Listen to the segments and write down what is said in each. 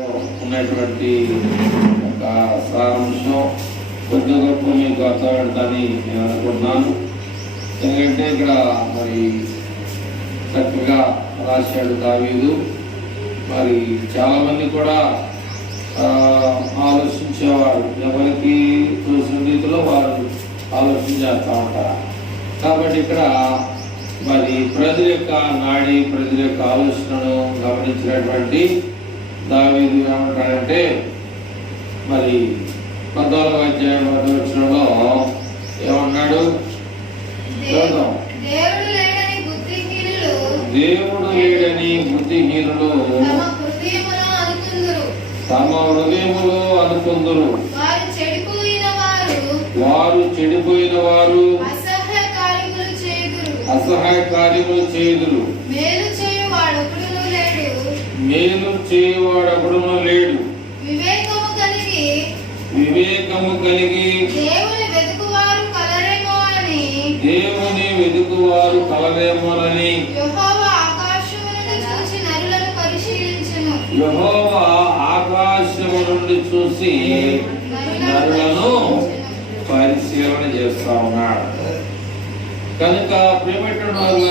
ఉన్నటువంటి ఒక సారాంశం కొద్ది గొప్ప మీకు అర్థమవుతుందని నేను అనుకుంటున్నాను. ఎందుకంటే ఇక్కడ మరి చక్కగా రాశాడు దావీదు. మరి చాలామంది కూడా ఆలోచించేవారు, ఎవరికి చూసిన రీతిలో వారు ఆలోచన చేస్తూ ఉంటారు. కాబట్టి ఇక్కడ మరి ప్రజల యొక్క నాడి, ప్రజల యొక్క ఆలోచనను గమనించినటువంటి దావీదు ఏమంటాడంటే, మరి 14వ అధ్యాయం 1వ వచనంలో ఏమన్నాడు? దేవుడు లేడని బుద్ధిహీనులు తమ హృదయములో అనుకుందురు, వారు చెడిపోయిన వారు అసహాయ కార్యములు చేయుదురు, మేలు చేయువాడొకడును లేడు, వివేకము కలిగి దేవుని వెదుకువారు కలరేమోనని యెహోవా ఆకాశము నుండి చూసి నరులను పరిశీలన చేస్తా ఉన్నాడు. కనుక ప్రియమైనటువంటి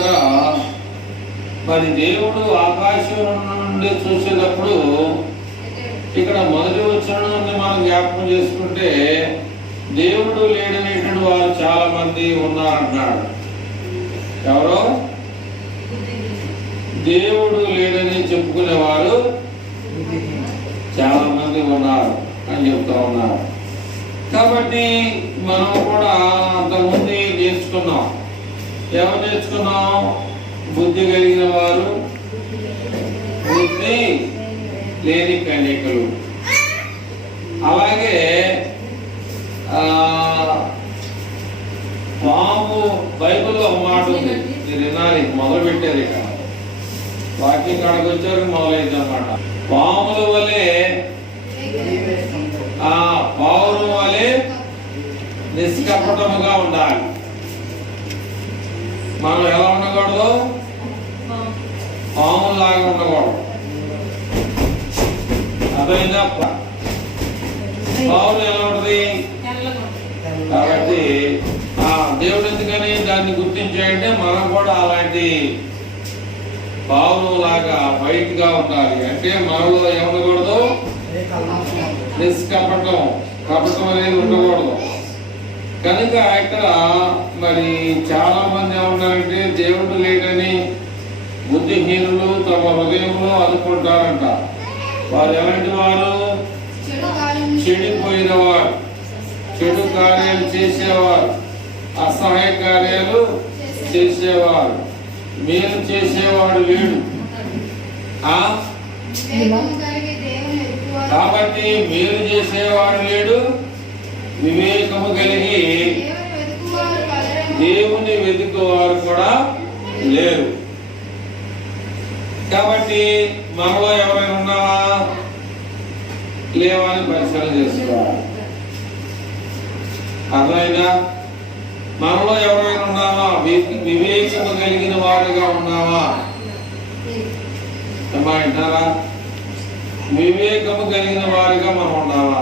మరి దేవుడు ఆకాశం నుండి చూసేటప్పుడు ఇక్కడ మొదటి వచనాన్ని మనం జ్ఞాపకం చేసుకుంటే, దేవుడు లేడనేటువంటి వారు చాలా మంది ఉన్నారన్నాడు. ఎవరో దేవుడు లేడని చెప్పుకునేవారు చాలా మంది ఉన్నారు అని చెప్తా ఉన్నారు. కాబట్టి మనం కూడా అంతకుముందు నేర్చుకున్నాం. ఎవరు నేర్చుకున్నాం? బుద్ధి కలిగిన వారు, బుద్ధి లేని కన్యకలు. అలాగే పాము, బైబిల్లో ఒక మాట ఉంది, మీరు వినాలి, మొదలు పెట్టేది ఇక వాకింగ్ కాడకు వచ్చారు మొదలైంది అన్నమాట. పాముల వలె పావుల వలె నిష్కపటముగా ఉండాలి. మనం ఎలా ఉండకూడదు? పాములాగా ఉండకూడదు. అదైనా పావులు ఎలా ఉంటుంది? కాబట్టి దేవుడు ఎందుకని దాన్ని గుర్తించాడంటే, మనం కూడా అలాంటి పావులు లాగా వైట్ గా ఉండాలి. అంటే మనలో ఏమనకూడదు? నిష్కపటం, కపటం అనేది ఉండకూడదు. కనుక ఇక్కడ మరి చాలా మంది ఏమన్నారంటే, దేవుడు లేడని బుద్ధిహీనులు తమ హృదయంలో అనుకుంటారంట. వారు ఎలాంటి వారు? చెడిపోయిన వారు, చెడు కార్యాలు చేసేవారు, అసహాయ కార్యాలు చేసేవారు, మేలు చేసేవాడు లేడు. కాబట్టి మేలు చేసేవాడు లేడు, వివేకము కలిగి దేవుని వెతుకువారు కూడా లేరు. కాబట్టి మనలో ఎవరైనా ఉన్నావా లేవా అని పరిశీలన చేసుకోవాలి. అర్థమైనా? మనలో ఎవరైనా ఉన్నావా? వివేకము కలిగిన వారుగా ఉన్నావా? అమ్మా అంటారా? వివేకము కలిగిన వారుగా మనం ఉన్నావా?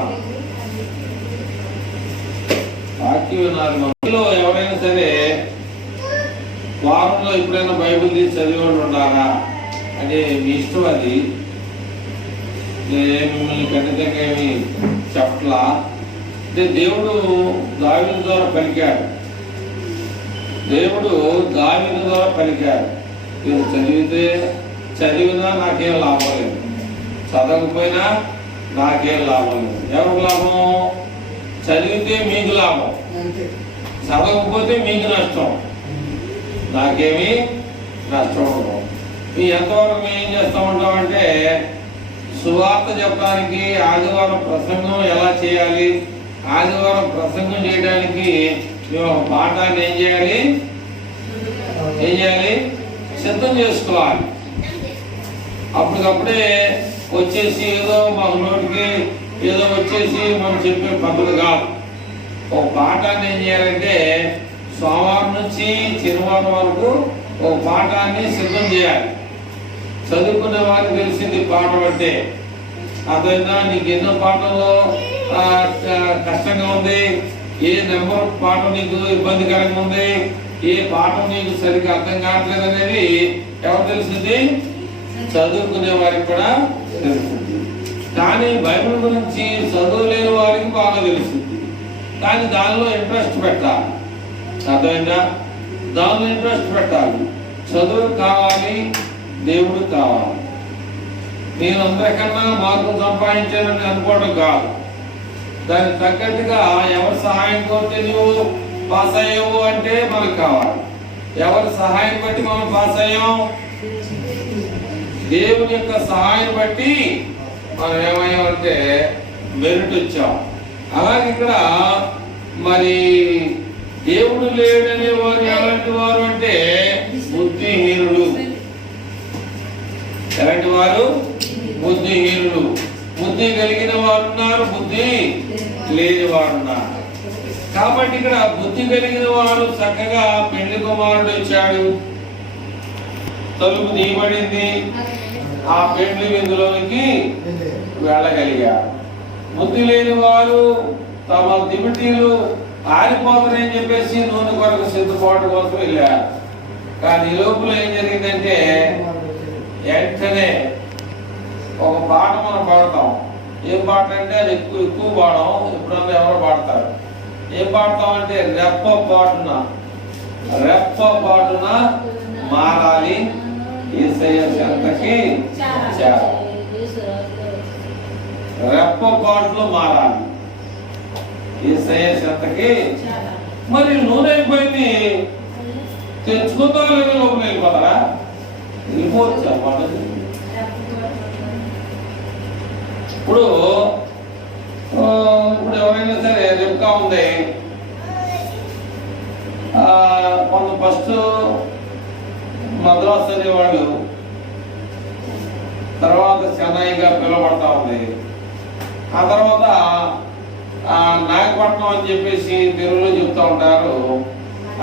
వాక్యం వినాలి. మనలో ఎవరైనా సరే వారంలో ఎప్పుడైనా బైబిల్ తీసి చదివేవాళ్ళు ఉన్నారా అంటే మీ ఇష్టం. అది మిమ్మల్ని ఖచ్చితంగా ఏమి చెప్పట్లా. అంటే దేవుడు దావీదు ద్వారా పలికాడు. దేవుడు దావీదు ద్వారా పలికాడు. మీరు చదివినా నాకేం లాభం లేదు, చదవకపోయినా నాకేం లాభం లేదు. ఎవరికి లాభం? చదివితే మీకు లాభం, చదవకపోతే మీకు నష్టం, నాకేమీ నష్టం ఉండదు. ఎంతవరకు మేము ఏం చేస్తూ ఉంటామంటే, సువార్త చెప్పడానికి ఆదివారం ప్రసంగం ఎలా చేయాలి, ఆదివారం ప్రసంగం చేయడానికి మేము ఒక పాఠాన్ని ఏం చేయాలి సిద్ధం చేసుకోవాలి. అప్పటికప్పుడే వచ్చేసి ఏదో మాకు నోటికి ఏదో వచ్చేసి మనం చెప్పే పద్ధతి కాదు. ఒక పాఠాన్ని ఏం చేయాలంటే సోమవారం నుంచి శనివారం వరకు ఒక పాఠాన్ని సిద్ధం చేయాలి. చదువుకునే వారికి తెలిసింది పాఠం అంటే అదైనా నీకు ఎన్నో పాఠంలో కష్టంగా ఉంది, ఏ నెంబర్ పాఠం నీకు ఇబ్బందికరంగా ఉంది, ఏ పాఠం నీకు సరిగ్గా అర్థం కావట్లేదు అనేది ఎవరు తెలిసింది? చదువుకునే వారికి కూడా తెలుస్తుంది. కానీ బైబిల్ గురించి చదువులేని వారికి బాగా తెలుస్తుంది. కానీ దానిలో ఇంట్రెస్ట్ పెట్టాలి. అర్థమైందా? దానిలో ఇంట్రెస్ట్ పెట్టాలి. చదువు కావాలి, దేవుడు కావాలి. నేను అందరికన్నా మార్కులు సంపాదించానని అనుకోవడం కాదు. దానికి తగ్గట్టుగా ఎవరి సహాయం కోరితే నువ్వు పాస్ అయ్యావు అంటే మనకు కావాలి. ఎవరి సహాయం బట్టి మనం పాస్ అయ్యాం? దేవుని యొక్క సహాయం బట్టి మనం ఏమయ్యామంటే మెరిట్ వచ్చాం. అలాగే ఇక్కడ మరి దేవుడు లేడనే వారు ఎలాంటి వారు అంటే బుద్ధిహీనుడు. ఎలాంటి వారు? బుద్ధిహీనుడు. బుద్ధి కలిగిన వారు ఉన్నారు, బుద్ధి లేని వారు ఉన్నారు. కాబట్టి ఇక్కడ బుద్ధి కలిగిన వారు చక్కగా పెళ్లి కుమారుడు వచ్చాడు, తలుపు తీయబడింది, ఆ పెళ్లి విందులోనికి వెళ్ళగలిగారు. బుద్ధి లేని వారు తమ దివిటీలు ఆరిపోతారని చెప్పేసి నూనె కొరకు సిద్ధపాటు కోసం వెళ్ళారు. కానీ ఈ లోపల ఏం జరిగిందంటే వెంటనే ఒక పాట మనం పాడతాం. ఏం పాట అంటే అది ఎక్కువ పాడడం. ఎప్పుడన్నా ఎవరో పాడతారు. ఏం పాడతాం అంటే రెప్ప పాటున మారాలి యేసయ్య చెంతకి చేరాలి. రెప్ప పాటులో మారాలి యేసయ్య చెంతకి. మరి నూనె అయిపోయింది, తెచ్చుకుందా లేదా లోపల వెళ్ళిపోతారా? వెళ్ళిపోవచ్చు అన్నమాట. ఇప్పుడు ఎవరైనా సరే రిబ్కా ఉంది, కొంత ఫస్ట్ మద్రాసు అనేవాళ్ళు, తర్వాత చెన్నైగా పిలువబడతా ఉంది. ఆ తర్వాత నాగపట్నం అని చెప్పేసి తెలుగులో చెప్తూ ఉంటారు.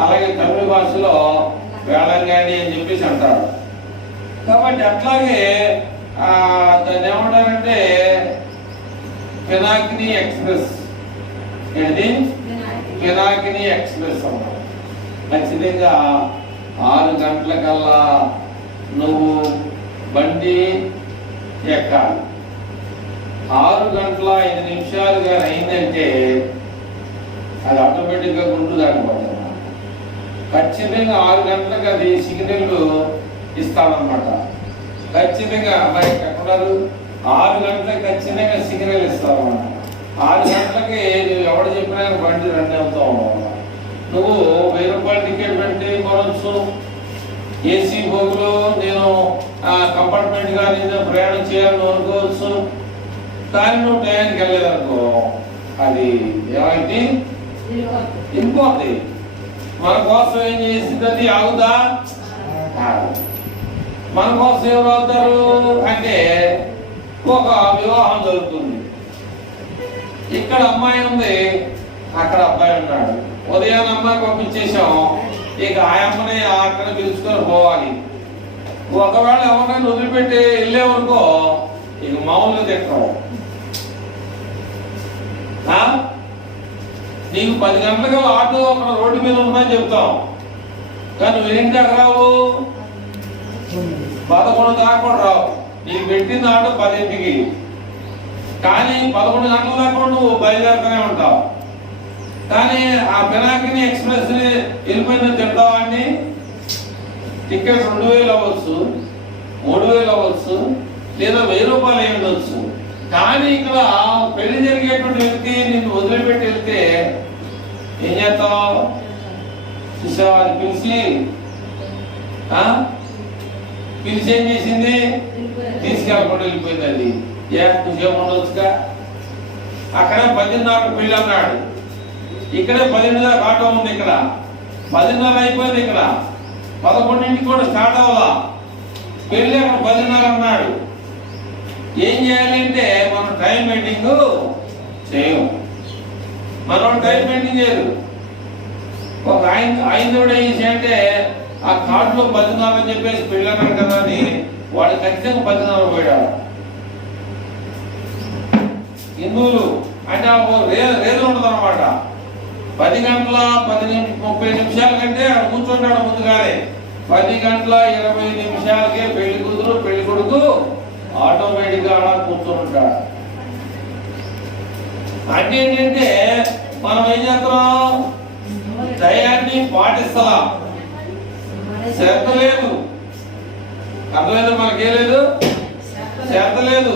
అలాగే తమిళ భాషలో వేళంగాని అని చెప్పేసి అంటారు. కాబట్టి అట్లాగే దాన్ని ఏమంటారంటే పినాకిని ఎక్స్ప్రెస్. ఏంటి? పినాకిని ఎక్స్ప్రెస్ అన్నారు. ఖచ్చితంగా 6 గంటలకల్లా నువ్వు బండి ఎక్కాలి. 6 గంటల 5 నిమిషాలు కానీ అయిందంటే అది ఆటోమేటిక్గా గుంటు దాటిపోతుంది. ఖచ్చితంగా 6 గంటలకు అది సిగ్నల్ ఇస్తాడనమాట. ఖచ్చితంగా అమ్మాయి ఎక్కడున్నారు? 6 గంటలకు ఖచ్చితంగా సిగ్నల్ ఇస్తారన్నమాట. 6 గంటలకి నువ్వు ఎవరు చెప్పినా బండి రన్ అవుతా ఉన్నావు. నువ్వు 1000 రూపాయలు టికెట్ పెట్టి కొనవచ్చు. ఏసీ బోగులు నేను కంపార్ట్మెంట్ గా నేను ప్రయాణం చేయాలని అనుకోవచ్చు. కానీ నువ్వు టయానికి వెళ్ళలేదనుకో అది ఏమైంది? ఇంకోటి మన కోసం ఏం చేసింది? అది ఆగుదా? మన కోసం ఎవరు అవుతారు అంటే ఒక వివాహం జరుగుతుంది. ఇక్కడ అమ్మాయి ఉంది, అక్కడ అబ్బాయి ఉన్నాడు. ఉదయాన్ని అమ్మాయి పంపించేసాం, ఇక ఆ అమ్మని అక్కడ పిలుచుకొని పోవాలి. ఒకవేళ ఎవరినైనా వదిలిపెట్టి వెళ్ళేవనుకో ఇక మామూలుగా తింటాం. నీకు 10 గంటలకు ఆటో అక్కడ రోడ్డు మీద ఉందని చెప్తాం. కానీ నువ్వు ఏంటి అక్కడ రావు? 11 దాకా కూడా రావు. నీకు పెట్టింది ఆటో 10ంటికి, కానీ 11 గంటల దాకా నువ్వు బయలుదేరుతూనే ఉంటావు. కానీ ఆ పినాకిని ఎక్స్ప్రెస్ ని వెళ్ళిపోయిందని తింటావాడిని. టికెట్ 2000 అవ్వచ్చు, 3000 అవ్వచ్చు, లేదా 1000 రూపాయలు అయి ఉండొచ్చు. కానీ ఇక్కడ పెళ్లి జరిగేటువంటి వ్యక్తి నిన్ను వదిలిపెట్టి వెళ్తే ఏం చేస్తావు? చూసేవాడిని పిలిచి ఏం చేసింది? తీసుకెళ్ళకుండా వెళ్ళిపోయింది. అది నువ్వేం ఉండొచ్చుగా. అక్కడ 10:30 పెళ్ళి అన్నాడు, ఇక్కడే 10 దాకా ఆటో ఉంది. ఇక్కడ 10:30 అయిపోయింది. ఇక్కడ 11ంటికి కూడా స్టార్ట్ అవ్వాలా పెళ్ళి. అక్కడ 10:30 అన్నాడు. ఏం చేయాలి అంటే మనం టైం మెయింటింగ్ చేయము. మనం టైం మెయింటింగ్ చేయరు. ఒక ఆయన ఏం అంటే ఆ కార్డులో 10:30 అని చెప్పేసి పెళ్ళి అన్నాడు కదా అని వాడు ఖచ్చితంగా 10:30 పోయాడు. హిందువులు అంటే రేజు ఉండదు అనమాట. 10 గంటల 30 నిమిషాల కంటే అక్కడ కూర్చుంటాడు ముందుగానే. 10 గంటల 20 నిమిషాలకే పెళ్లి కూతురు పెళ్లి కొడుకు ఆటోమేటిక్ గా అలా కూర్చుంటాడు. అంటే ఏంటంటే మనం ఏం చేస్తున్నాం, దయాన్ని పాటిస్తా, శ్రద్ధ లేదు. అర్థలేదు, మనకేం లేదు, శ్రద్ధ లేదు.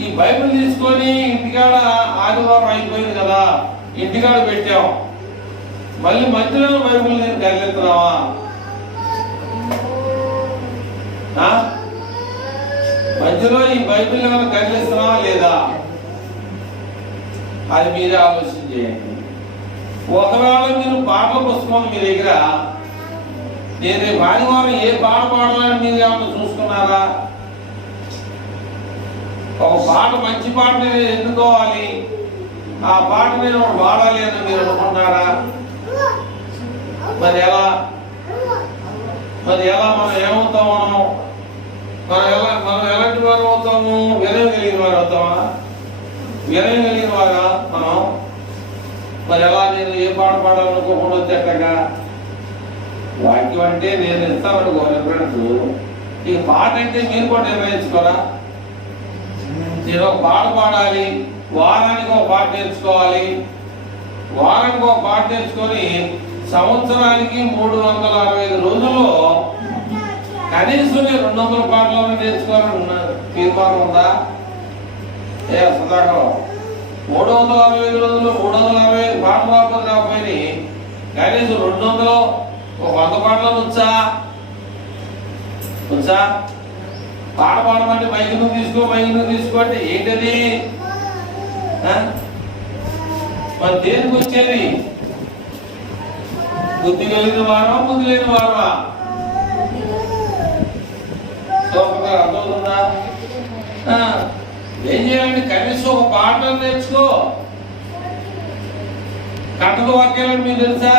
ఈ బైబిల్ తీసుకొని ఇంటికాడ ఆదివారం అయిపోయింది కదా, ఇంటికాడ పెట్టాం, మళ్ళీ మధ్యలో బైబిల్ నేను కదిలిస్తున్నావా? మధ్యలో ఈ బైబిల్ ఏమైనా కదిలిస్తున్నావా లేదా? అది మీరే ఆలోచన చేయండి. ఒకవేళ మీరు పాటల పుస్తకం మీ దగ్గర, నేను ఆదివారం ఏ పాట పాడాలని మీరు ఏమన్నా చూసుకున్నారా? ఒక పాట, మంచి పాట నేను ఎన్నుకోవాలి, ఆ పాట నేను పాడాలి అని మీరు అనుకుంటారా? మరి ఎలా మనం ఏమవుతాము? మనం ఎలాంటి వారు అవుతాము? వినయం కలిగిన వారు అవుతామా? వినయం కలిగిన వారా మనం? మరి ఎలా నేను ఏ పాట పాడాలనుకోకుండా వచ్చేటగా? వాక్యం అంటే నేను ఇస్తాను రిఫరెన్స్. ఈ పాట అంటే మీరు కూడా నిర్ణయించుకోరా? నేను ఒక పాట పాడాలి, వారానికి ఒక పాట నేర్చుకోవాలి, వారానికి ఒక పాట నేర్చుకొని సంవత్సరానికి 365 రోజుల్లో కనీసం 200 పాటలను నేర్చుకోవాలని తీర్మానం ఉందా? సుధాకర్ 365 రోజుల్లో 365 పాటలు రాకపోయి కనీసం 200 100 పాటలను వచ్చా? పాట పాడమంటే మైకును తీసుకో అంటే ఏంటది? మరి దేనికి వచ్చేది? బుద్ధి కలిగిన వారా, బుద్ధి లేని వారా? అర్థమవుతుందా? ఏం చేయాలండి? కనీసం ఒక పాట నేర్చుకో. కట్టద వాక్యాలని మీకు తెలుసా?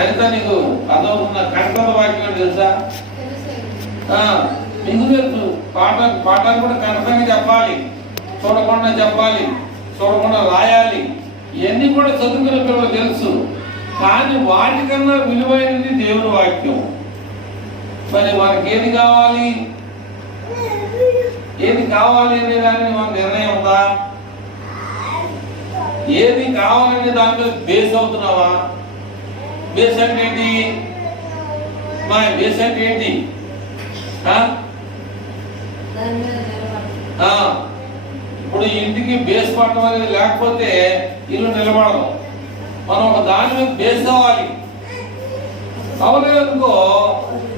అయితే నీకు అర్థమవుతుందా? కట్టద వాక్యాలు తెలుసా? మీకు తెలుసు. పాఠాలు కూడా కరెక్ట్గా చెప్పాలి, చూడకుండా చెప్పాలి, చూడకుండా రాయాలి. ఇవన్నీ కూడా చదువుకునే పిల్లలు తెలుసు. కానీ వాటికన్నా విలువైనది దేవుని వాక్యం. మరి మనకి ఏది కావాలి అనే దాన్ని మన నిర్ణయం ఉందా? ఏది కావాలనే దాని మీద బేస్ అవుతున్నావా? బేస్ అంటే ఏంటి? బేస్ అంటే ఏంటి? ఇప్పుడు ఇంటికి బేస్ పట్టడం అనేది లేకపోతే ఇల్లు నిలబడదు. మనం ఒక దాని మీద బేస్ అవ్వాలి. అవలేదనుకో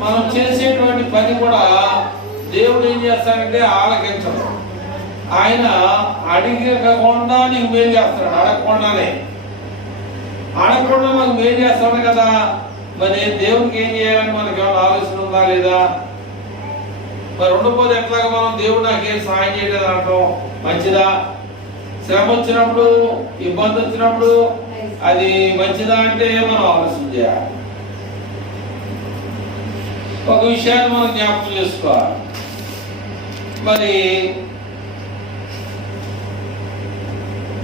మనం చేసేటువంటి పని కూడా దేవుడు ఏం చేస్తాడంటే ఆలకించడు. ఆయన అడిగకుండా నీకు మేలు చేస్తాడు. అడగకుండా మనకు మేలు చేస్తాడు కదా. మరి దేవుడికి ఏం చేయాలని మనకి ఏమైనా ఆలోచన ఉందా లేదా? మరి ఉండకపోతే ఎట్లాగా మనం దేవుడు నాకేం సహాయం చేయలేదు అనటం మంచిదా? శ్రమ వచ్చినప్పుడు, ఇబ్బంది వచ్చినప్పుడు అది మంచిదా అంటే మనం ఆలోచన చేయాలి. ఒక విషయాన్ని మనం జ్ఞాపకం చేసుకోవాలి. మరి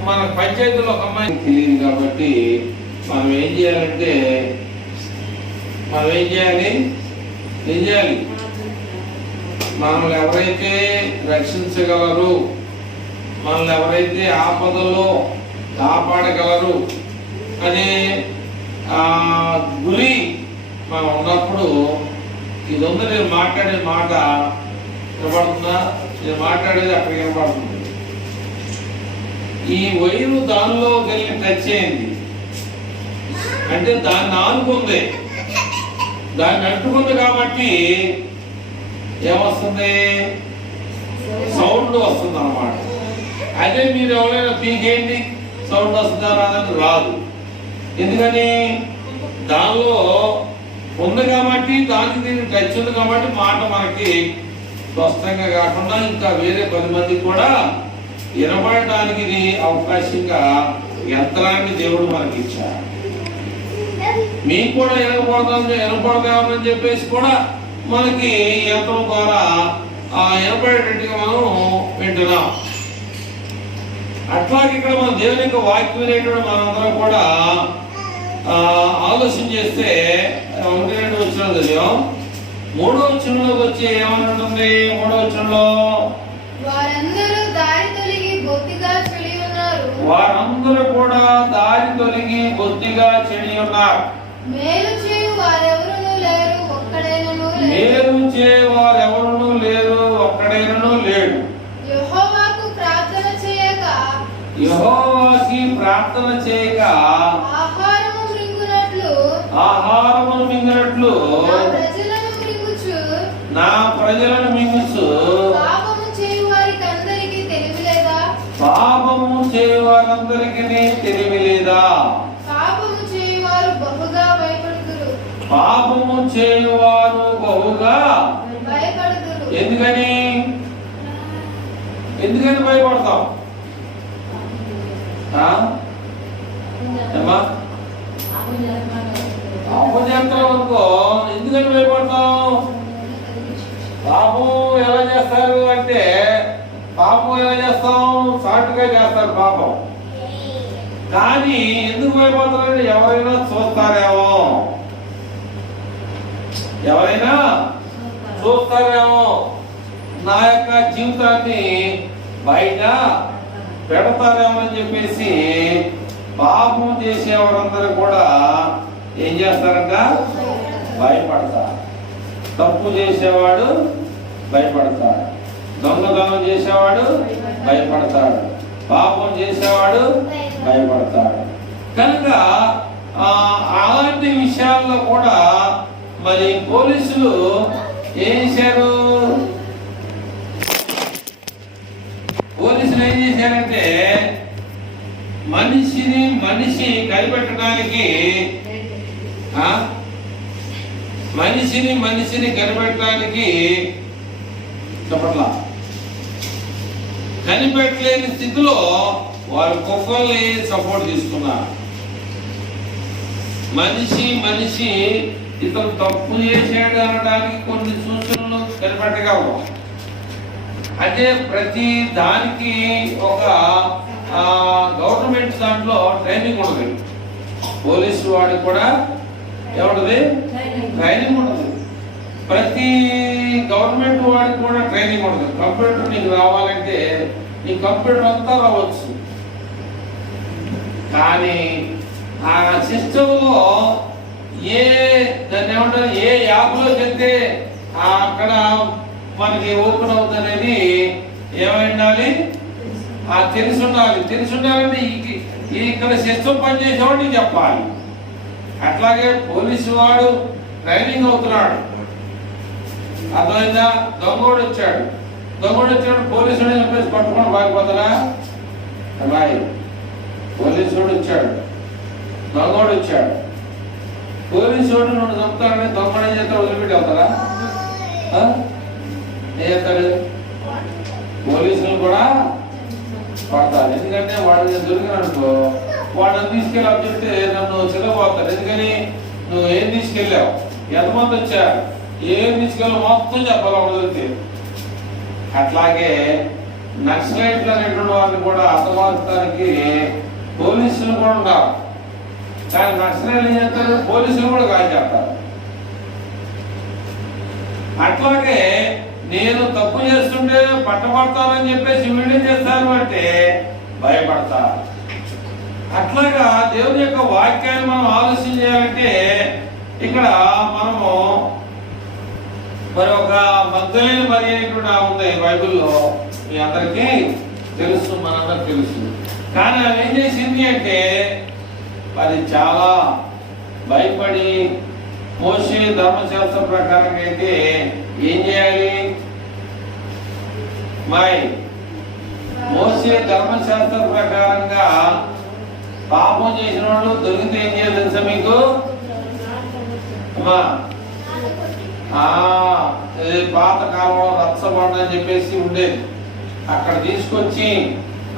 మన పంచాయతీలో ఒక అమ్మాయి తెలియదు కాబట్టి మనం ఏం చేయాలి? మనల్ని ఎవరైతే రక్షించగలరు, మనల్ని ఎవరైతే ఆపదలో కాపాడగలరు అనే గురి మనం ఉన్నప్పుడు ఇది ఉంది. నేను మాట్లాడే మాట వినపడుతుందా? నేను మాట్లాడేది అక్కడికి వినపడుతుంది. ఈ వైరు దానిలో వెళ్ళి టచ్ అయింది అంటే దాన్ని ఆనుకుంది, దాన్ని అంటుకుంది కాబట్టి ఏమొస్తుంది? సౌండ్ వస్తుంది అన్నమాట. అదే మీరు ఎవరైనా పీకేయండి, సౌండ్ వస్తుందా రాదని రాదు. ఎందుకని? దానిలో ఉంది కాబట్టి, దానికి దీన్ని టచ్ ఉంది కాబట్టి మాట మనకి స్పష్టంగా కాకుండా ఇంకా వేరే 10 మందికి కూడా వినపడటానికి ఇది అవకాశంగా యంత్రాన్ని దేవుడు మనకి ఇచ్చాడు. మీకు కూడా వినపడదామని చెప్పేసి కూడా మనకి యంత్రం ద్వారా వినపడేటట్టుగా మనం వింటున్నాం. అట్లాగే ఇక్కడ మన దేవుని యొక్క వాక్యం వినేటువంటి మనందరం కూడా ఆలోచన చేస్తే 1-2 వచనాలు చదివాం. 3వ వచనంలోకి వచ్చి ఏమని ఉంటుంది? 3వ వచనంలో వారందరూ కూడా దారి తొలగి బొత్తిగా చెడి ఉన్నారు. మేలు చేయు వారెవరునూ లేరు, ఒక్కడైనను లేడు. యెహోవాకి ప్రార్థన చేయక ఆహారమును మింగినట్లు నా ప్రజలను మింగుచు పాపము చేయు వారందరికీ తెలివి లేదా? పాపము చేయువారు బహుగా భయపడుదురు. ఎందుకని భయపడతాం? అపజంత్రం అనుకో, ఎందుకని భయపడతాం? పాపం ఎలా చేస్తారు అంటే, పాపం ఎలా చేస్తాం? సాటుగా చేస్తారు పాపం. కానీ ఎందుకు భయపడతారంటే ఎవరైనా చూస్తారేమో, నా యొక్క జీవితాన్ని బయట పెడతారేమో అని చెప్పేసి పాపం చేసేవారందరూ కూడా ఏం చేస్తారంట? భయపడతారు. తప్పు చేసేవాడు భయపడతాడు, దొంగతనం చేసేవాడు భయపడతాడు, పాపం చేసేవాడు భయపడతాడు. కనుక అలాంటి విషయాల్లో కూడా మరి పోలీసులు ఏం చేశారు? పోలీసులు ఏం చేశారంటే మనిషి కనిపెట్టడానికి చెప్పట్లా, కనిపెట్టలేని స్థితిలో వారు కుక్కల్ని సపోర్ట్ తీసుకున్నారు. మనిషి ఇతను తప్పు చేశాడు అనడానికి కొన్ని సూచనలు కనిపెట్టగలరు. అంటే ప్రతి దానికి ఒక గవర్నమెంట్ దాంట్లో ట్రైనింగ్ ఉండదు. పోలీసు వాడికి కూడా ఏముంటది? ట్రైనింగ్ ఉండదు. ప్రతి గవర్నమెంట్ వాడికి కూడా ట్రైనింగ్ ఉండదు. కంప్యూటర్ నీకు రావాలంటే నీ కంప్యూటర్ అంతా రావచ్చు, కానీ ఆ సిస్టంలో దాన్ని ఏమంటారు, ఏ యాప్లోకి వెళ్తే అక్కడ మనకి ఓపెన్ అవుతుంది అనేది ఏమైండాలి? తెలిసి ఉండాలంటే ఇక్కడ సిస్టమ్ పనిచేసేవాడు నీకు చెప్పాలి. అట్లాగే పోలీసు వాడు ట్రైనింగ్ అవుతున్నాడు. అర్థమైందా? దొంగోడు వచ్చాడు, పోలీసు వాడు చెప్పేసి పట్టుకొని బాగిపోతారా? అబ్బాయి, పోలీసు వాడు వచ్చాడు, దొంగోడు వచ్చాడు, పోలీసు వాడు నువ్వు చంపుతాడని దొంగడు ఏం చేస్తాడు? వదిలిపెట్టి వెళ్తారా? ఏం చేస్తాడు? పోలీసులు కూడా పడతారు. ఎందుకంటే వాడు దొరికిననుకో వాడిని తీసుకెళ్ళి అప్పు చెప్తే నన్ను చిన్నపోతారు. ఎందుకని నువ్వు ఏం తీసుకెళ్ళావు, ఎంతమంది వచ్చారు, ఏం తీసుకెళ్ళావు మొత్తం చెప్పాలి వాడు దొరికితే. అట్లాగే నక్సలైట్లు అనేటువంటి వారిని కూడా అర్థమార్చడానికి పోలీసులు కూడా ఉన్నారు. కానీ నక్సలైట్లు ఏం చేస్తారు? పోలీసులు కూడా కాల్ చేస్తారు. అట్లాగే నేను తప్పు చేస్తుంటే పట్టబడతానని చెప్పేసి వీడియో చేస్తాను అంటే భయపడతారు. అట్లాగా దేవుని యొక్క వాక్యాన్ని మనం ఆలోచన చేయాలంటే ఇక్కడ మనము మరి ఒక మగ్దలేని మరి అనేటువంటి ఉంది బైబిల్లో, మీ అందరికీ తెలుసు, మనందరికి తెలుసు. కానీ ఆమె ఏం చేసింది అంటే అది చాలా భయపడి మోషే ధర్మశాస్త్రం ప్రకారంగా అయితే ఏం చేయాలి? మోషే ధర్మశాస్త్ర ప్రకారంగా పాపం చేసిన వాళ్ళు దొరికితే ఏం చేయాలి తెలుసా మీకు? పాత కాలంలో రచ్చబండ అని చెప్పేసి ఉండేది. అక్కడ తీసుకొచ్చి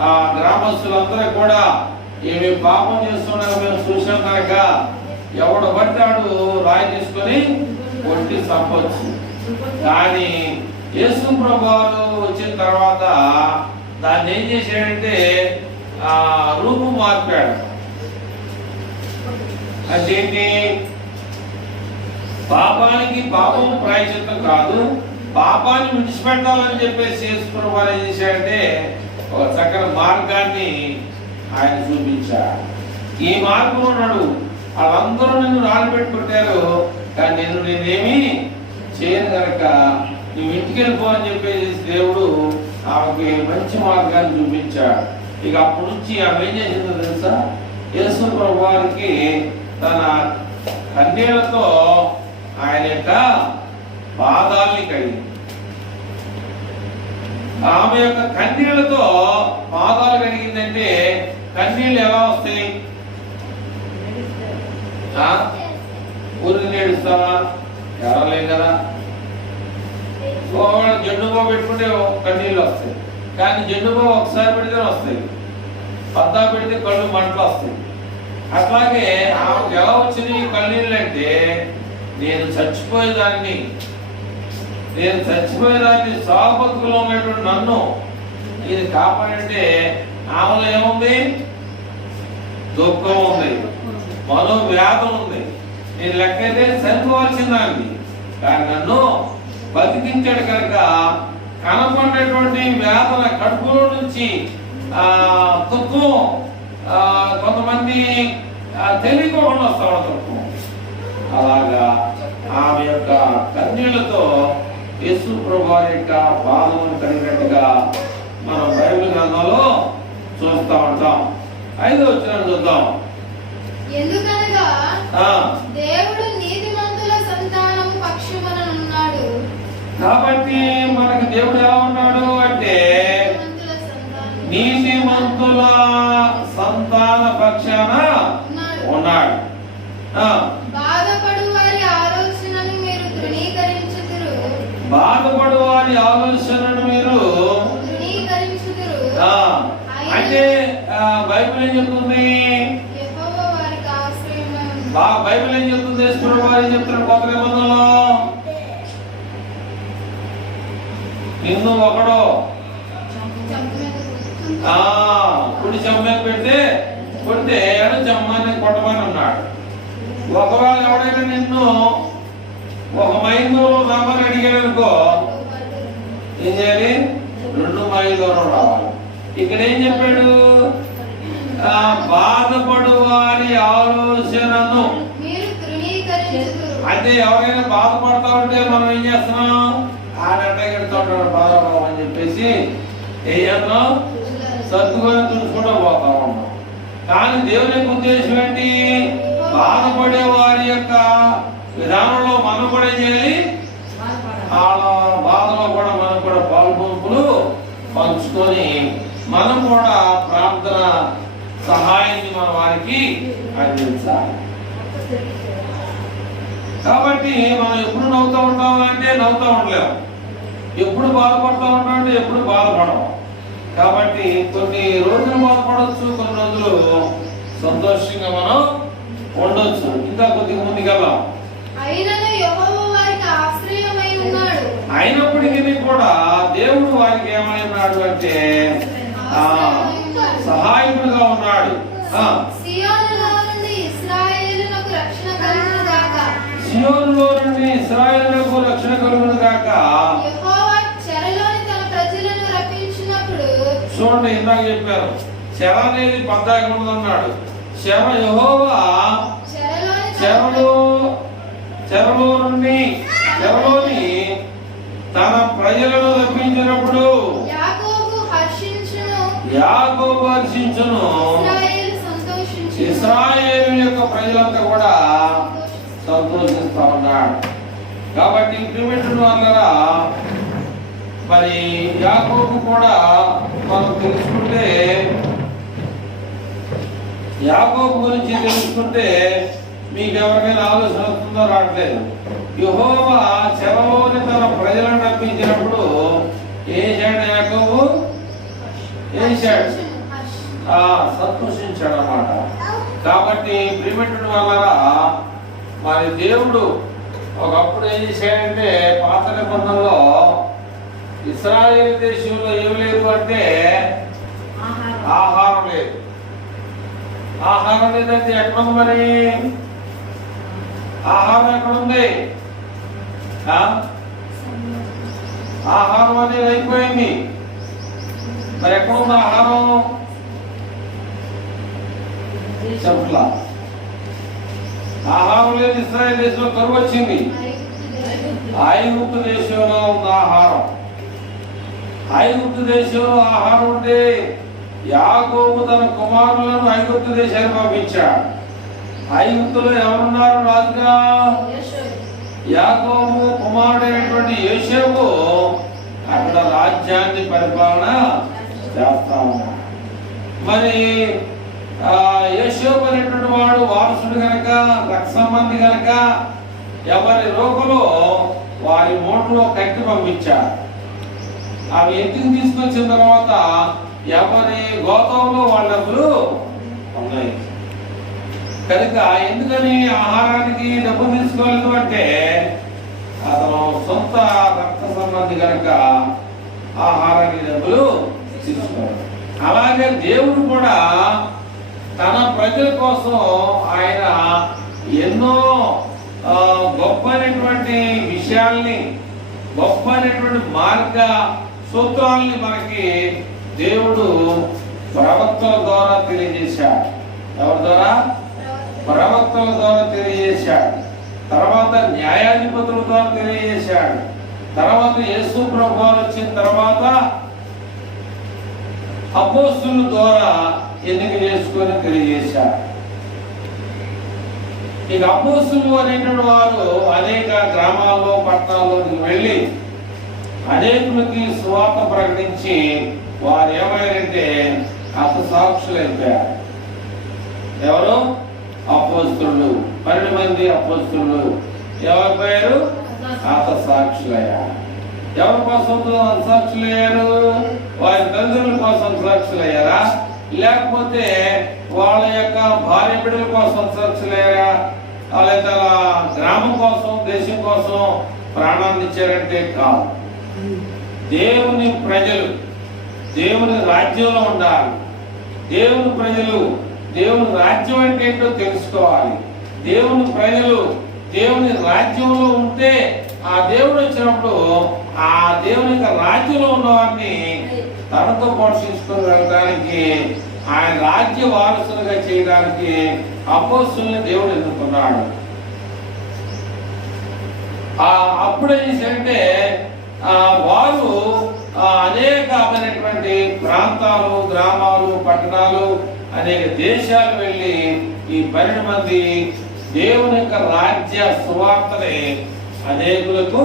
ఆ గ్రామస్తులందరూ కూడా ఏమి పాపం చేస్తున్నారో మేము చూసాం కనుక ఎవడు పట్టాడు రాయి తీసుకొని కొట్టి చంపవచ్చు. కానీ యేసు ప్రభువారు వచ్చిన తర్వాత దాన్ని ఏం చేశాడంటే రూపం మార్పాడు. అదేంటి? పాపానికి పాపం ప్రాయశ్చిత్తం కాదు, పాపాన్ని విడిచిపెట్టాలని చెప్పేసి యేసు ప్రభువారు ఏం చేశాడంటే ఒక చక్కని మార్గాన్ని ఆయన చూపించాడు. ఈ మార్గంలో ఉన్నాడు. వాళ్ళందరూ నిన్ను రాలిపెట్టుకుంటారు, కానీ నేనేమి చేయను కనుక నువ్వు ఇంటికి వెళ్ళిపో అని చెప్పేసి దేవుడు ఆమెకి మంచి మార్గాన్ని చూపించాడు. ఇక అప్పటి నుంచి ఆమె ఏం చేసిందో తెలుసా? యేసు ప్రభువారికి తన కన్నీళ్లతో ఆయన యొక్క పాదాలని కడిగింది. ఆమె యొక్క కన్నీళ్లతో పాదాలు కడిగిందంటే కన్నీళ్ళు ఎలా వస్తాయి? ఊరికి నేడుస్తావా? ఎవరలేదు కదా. జెండుబా పెట్టుకుంటే కన్నీళ్ళు వస్తాయి, కానీ జెండుబా ఒకసారి పెడితే వస్తాయి, పద్దా పెడితే కళ్ళు మంటలు వస్తాయి. అట్లాగే ఆమెకు ఎలా వచ్చినాయి కన్నీళ్ళు అంటే, నేను చచ్చిపోయేదాన్ని సాగు బతుకులో ఉన్నటువంటి నన్ను ఇది కాపాడంటే ఆమెలో ఏముంది? దుఃఖం ఉంది, మనోవ్యాధం ఉంది. నేను లెక్కైతే చనిపోవాల్సిన దాన్ని, కానీ నన్ను బతికించాడు కనుక కనపడినటువంటి వేదన కడుపులో నుంచి దుఃఖం కొంతమంది తెలియకోకుండా వస్తాడు దుఃఖం. అలాగా ఆమె యొక్క కన్నీళ్లతో యేసు ప్రభువారి యొక్క బాధను కలిగినట్టుగా మనం బైబిల్ గ్రంథంలో చూస్తూ ఉంటాం. 5వ వచనం చూద్దాం. ఎందుకనగా దేవుడు నీతిమంతుల సంతానము పక్షమున ఉన్నాడు. కాబట్టి మనకు దేవుడు ఎలా ఉన్నాడు అంటే నీతిమంతుల సంతాన పక్షాన ఉన్నాడు. బాధపడు వారి ఆలోచనను మీరు తృణీకరించుదురు. అంటే బైబిల్ ఏం చెప్తుంది? బైబిల్ ఏం చెప్తుంది? వారు ఏం చెప్తున్నారు కొత్త నిబంధనలో? నిన్ను ఒకడు కుడి చెమ్మ కొడితే ఎడ చెమ్మని కొట్టమని ఉన్నాడు. ఒకవేళ ఎవడైనా నిన్ను 1 మైలు దూరం రమ్మని అడిగాడు అనుకో, ఏం చేయాలి? 2 మైలు దూరం రావాలి. ఇక్కడ ఏం చెప్పాడు? బాధపడు వారి ఆలోచనను. అంటే ఎవరైనా బాధపడతా ఉంటే మనం ఏం చేస్తున్నాం? ఆడెడతా ఉంటాడు బాధపడవు అని చెప్పేసి ఏం చేస్తున్నాం? సర్దుకొని చూసుకుంటూ పోతా ఉన్నాం. కానీ దేవుని యొక్క ఉద్దేశం ఏంటి? బాధపడే వారి యొక్క విధానంలో మనం కూడా ఏం చేయాలి? వాళ్ళ బాధలో కూడా మనం కూడా పాల్పంపులు పంచుకొని మనం కూడా ప్రార్థన సహాయాన్ని మన వారికి అందించాలి. కాబట్టి మనం ఎప్పుడు నవ్వుతూ ఉంటాం అంటే నవ్వుతూ ఉండలేము, ఎప్పుడు బాధపడుతూ ఉంటాం అంటే ఎప్పుడు బాధపడము. కాబట్టి కొన్ని రోజులు బాధపడవచ్చు, కొన్ని రోజులు సంతోషంగా మనం ఉండొచ్చు. ఇంకా కొద్దిగా ముందుకెళ్దాం. అయినప్పటికీ కూడా దేవుడు వారికి ఏమై ఉన్నాడు అంటే సహాయకుడుగా ఉన్నాడు. సియోనులో నుండి ఇశ్రాయేలునకు రక్షణ కలుగును గాక. చూడండి, ఇందాక చెప్పారు చెర అనేది పద్దాక ఉందన్నాడు. యెహోవా చెరలోని తన ప్రజలను రప్పించినప్పుడు యాకోబు హర్షించును, ఇశ్రాయేలు యొక్క ప్రజలంతా కూడా సంతోషిస్తా ఉన్నాడు. కాబట్టి ప్రియమైన వాళ్ళరా, మరి యాకోబు కూడా మనం తెలుసుకుంటే, యాకోబు గురించి తెలుసుకుంటే మీకు ఎవరికైనా ఆలోచన వస్తుందో రావట్లేదు. యెహోవా చెరలోని తన ప్రజలను రప్పించినప్పుడు ఏం చేశాడు? యాకోబు సంతోషించాడు అన్నమాట. కాబట్టి ప్రియమైన వాళ్ళరా, మరి దేవుడు ఒకప్పుడు ఏం చేశాడంటే పాత నిబంధనలో ఇశ్రాయేలు దేశంలో ఏమి లేదు అంటే ఆహారం లేదు. ఆహారం లేదంటే ఎక్కడుంది మరి? ఆహారం ఎక్కడుంది? ఆహారం అనేది అయిపోయింది. మరి ఎక్కడుంది ఆహారం? చెప్పలా. ఆహారం లేదు. ఇశ్రాయేలు దేశంలో కరువు వచ్చింది. ఐగుప్తు దేశంలో ఉన్న ఆహారం. ఐగుప్తు దేశంలో ఆహారం ఉంటే యాకోబు తన కుమారులను ఐగుప్తు దేశానికి పంపించాడు. ఐగుప్తులో ఎవరున్నారు రాజుగా? యాకోబు కుమారుడైనటువంటి యోసేపు అక్కడ రాజ్యాన్ని పరిపాలన చేస్తా ఉన్నాడు. మరి యోసేపు అనేటువంటి వాడు వారసుడు కనుక, రక్త సంబంధి కనుక ఎవరి రోగులో వారి మోట్లో కట్టి పంపించారు. అవి ఎత్తుకు తీసుకొచ్చిన తర్వాత ఎవరి గోతంలో వాళ్ళ డబ్బులు ఉన్నాయి కనుక ఎందుకని ఆహారానికి డబ్బులు తీసుకోలేదు అంటే అతను సొంత రక్త సంబంధి కనుక ఆహారానికి డబ్బులు తీసుకోవాలి. అలాగే దేవుడు కూడా తన ప్రజల కోసం ఆయన ఎన్నో గొప్పైనటువంటి విషయాల్ని, గొప్పైనటువంటి మార్గ సూత్రాల్ని మనకి దేవుడు ప్రవక్తల ద్వారా తెలియజేశాడు. ఎవరి ద్వారా? ప్రవక్తల ద్వారా తెలియజేశాడు. తర్వాత న్యాయాధిపతుల ద్వారా తెలియజేశాడు. తర్వాత యేసు ప్రభువు వచ్చిన తర్వాత అపోస్తుల ద్వారా ఎన్నిక చేసుకొని తెలియజేశాడు. ఇక అపోస్తులు అనేటువంటి వారు అనేక గ్రామాల్లో, పట్టణాల్లోకి వెళ్ళి అనేకులకి సువార్త ప్రకటించి వారు ఏమైనా హతసాక్షులైపోయారు. ఎవరు? అపోస్తులు. 12 మంది అపోస్తులు ఎవరైపోయారు? హతసాక్షులయ్యారు. ఎవరి కోసం హతసాక్షులయ్యారు? వారి తల్లిదండ్రుల కోసం హతసాక్షులయ్యారా? లేకపోతే వాళ్ళ యొక్క భార్య బిడ్డల కోసం హతసాక్షులయ్యారా? లేదా గ్రామం కోసం, దేశం కోసం ప్రాణాన్ని ఇచ్చారంటే కాదు. దేవుని ప్రజలు దేవుని రాజ్యంలో ఉండాలి. దేవుని ప్రజలు దేవుని రాజ్యం అంటే ఏంటో తెలుసుకోవాలి. దేవుని ప్రజలు దేవుని రాజ్యంలో ఉంటే ఆ దేవుడు వచ్చినప్పుడు ఆ దేవుని యొక్క రాజ్యంలో ఉన్న వారిని తనతో పోషించుకొని వెళ్ళడానికి, ఆయన రాజ్య వారసులుగా చేయడానికి అపోస్తుల్ని దేవుడు ఎన్నుకున్నాడు. అప్పుడేం చేశారంటే వారు అనేకమైనటువంటి ప్రాంతాలు, గ్రామాలు, పట్టణాలు, అనేక దేశాలు వెళ్ళి ఈ 12 మంది దేవుని యొక్క రాజ్య సువార్తని అనేకులకు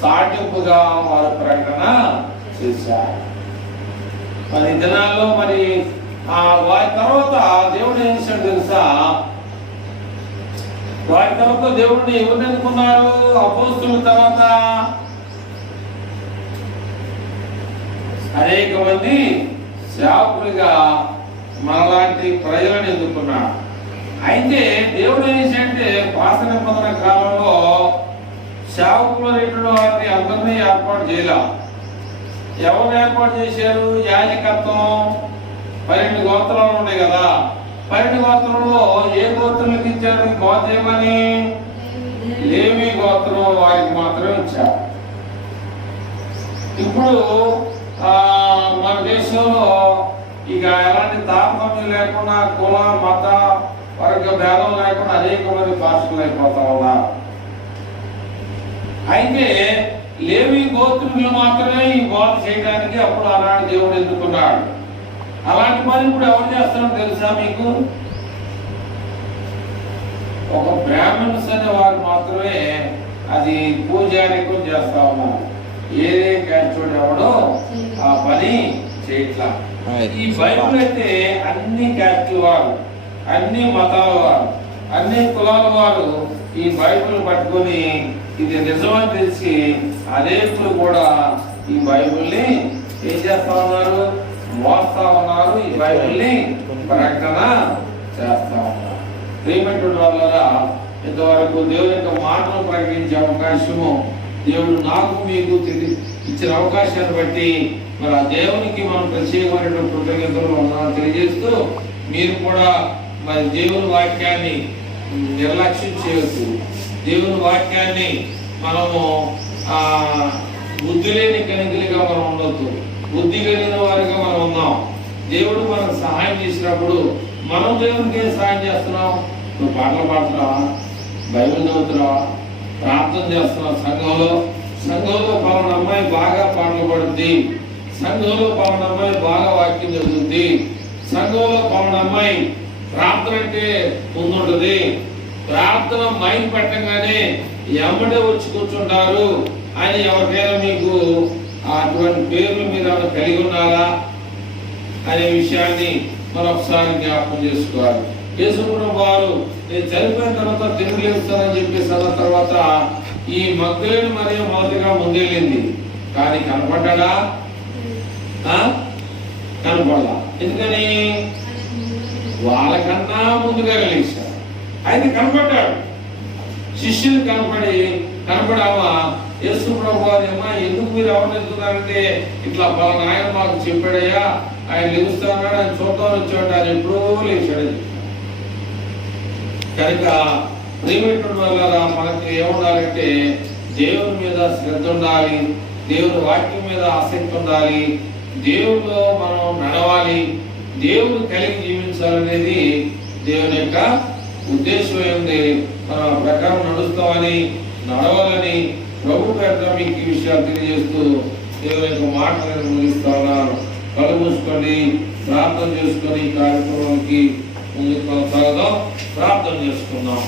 సాటింపుగా వారు ప్రకటన చేశారు. మరి దినాల్లో మరి వారి తర్వాత దేవుడు ఏం చేశాడు తెలుసా? వారి తర్వాత దేవుడిని ఎవరిని ఎన్నుకున్నారు? అపోస్తుల తర్వాత అనేక మంది సేవకులుగా మనలాంటి ప్రజలను ఎన్నుకున్నాడు. అయితే దేవుడు ఏం చేశాడంటే పాత నిబంధన కాలంలో సేవకులు అనేటువంటి వారిని అందరినీ ఏర్పాటు చేయలే. ఎవరు ఏర్పాటు చేశారు? యాజకత్వం. 12 గోత్రాలు ఉన్నాయి కదా. 12 గోత్రంలో ఏ గోత్రాలకు ఇచ్చారు? గోత్రమని లేవి గోత్రం వారికి మాత్రమే ఇచ్చారు. ఇప్పుడు మన దేశంలో ఇక ఎలాంటి తారతమ్యం లేకుండా, కుల మత వర్గ భేదం లేకుండా అనేక మంది పాస్టర్లు అయిపోతా ఉన్నారు. అయితే లేవి గోత్రులు మాత్రమే ఈ బోధ చేయడానికి అప్పుడు ఆనాడు దేవుడు ఎన్నుకున్నాడు. అలాంటి పని ఇప్పుడు ఎవరు చేస్తున్నారో తెలుసా మీకు? ఒక బ్రాహ్మణ్స్ అనే వారు మాత్రమే అది పూజారికం చేస్తా ఉన్నారు. ఏదే క్యాస్టోడు ఎవడో ఆ పని చేయట్లా. ఈ బైబిల్ అయితే అన్ని క్యాస్టుల వారు, అన్ని మతాల వారు, అన్ని కులాల వారు ఈ బైబిల్ పట్టుకొని ఇది నిజమని తెలిసి అనేకులు కూడా ఈ బైబిల్ని ఏం చేస్తా ఉన్నారు? మోస్తా ఉన్నారు. ఈ బైబిల్ని ప్రకటన చేస్తా ఉన్నారు. ప్రియమైనటువంటి వాళ్ళ ఇంతవరకు దేవుని యొక్క మాటలు ప్రకటించే అవకాశము దేవుడు నాకు మీకు ఇచ్చిన అవకాశాన్ని బట్టి మరి ఆ దేవునికి మనం ప్రత్యేకమైనటువంటి కృతజ్ఞతలు తెలియజేస్తూ మీరు కూడా మరి దేవుని వాక్యాన్ని నిర్లక్ష్యం చేయొద్దు. దేవుని వాక్యాన్ని మనము బుద్ధి లేని కనికలుగా మనం ఉండొద్దు. బుద్ధి కలిగిన వారిగా మనం ఉన్నాం. దేవుడు మనకు సహాయం చేసినప్పుడు మనం దేవునికి ఏం సహాయం చేస్తున్నాం? నువ్వు పాటలు పాడుతున్నావా, బైబిల్ చదువుతున్నావా, ప్రార్థన చేస్తున్నావు, సంఘంలో పలానా అమ్మాయి బాగా పాటలు పడుద్ది, సంఘంలో పలానా అమ్మాయి బాగా వాక్యం జరుగుతుంది, సంఘంలో పలానా అమ్మాయి ప్రార్థన అంటే ముందుంటది, ప్రార్థన మైండ్ పెట్టగానే ఎమ్మడే వచ్చి కూర్చుంటారు అని ఎవరికైనా మీకు అటువంటి పేర్లు మీద కలిగి ఉన్నారా అనే విషయాన్ని మరొకసారి జ్ఞాపకం చేసుకోవాలి. యేసుప్రభువు వారు నేను చనిపోయిన తర్వాత తిరిగి లేస్తానని చెప్పేసి అన్న తర్వాత ఈ మగ్ధలేని మరియు మొదటిగా ముందెళ్ళింది, కానీ కనపడ్డా? కనపడలా. ఎందుకని? వాళ్ళకన్నా ముందుగా లేచారు. అయితే కనపడ్డాడు. శిష్యులు కనపడామా యేసుప్రభువు వారు ఏమా ఎందుకు మీరు అవనెత్తున్నారంటే ఇట్లా పలానా ఆయన మాకు చెప్పాడయ్యా, ఆయన లేస్తాడు, ఆయన చూద్దాం వచ్చాడు, ఆయన ఎప్పుడో లేచాడని. కనుక ప్రియమైనటువంటి వల్ల మనకి ఏముండాలంటే దేవుని మీద శ్రద్ధ ఉండాలి, దేవుని వాక్యం మీద ఆసక్తి ఉండాలి, దేవునిలో మనం నడవాలి, దేవుని కలిగి జీవించాలనేది దేవుని యొక్క ఉద్దేశం ఉంది. మనం ప్రకారం నడుస్తామని నడవాలని ప్రభు పేట మీకు ఈ విషయాలు తెలియజేస్తూ దేవుని యొక్క మాటలను ముగిస్తా ఉన్నాను. కళ్ళు మూసుకొని ప్రార్థన చేసుకొని కార్యక్రమానికి ముందుకు కొనసాగదాం. ప్రార్థన చేసుకుందాం.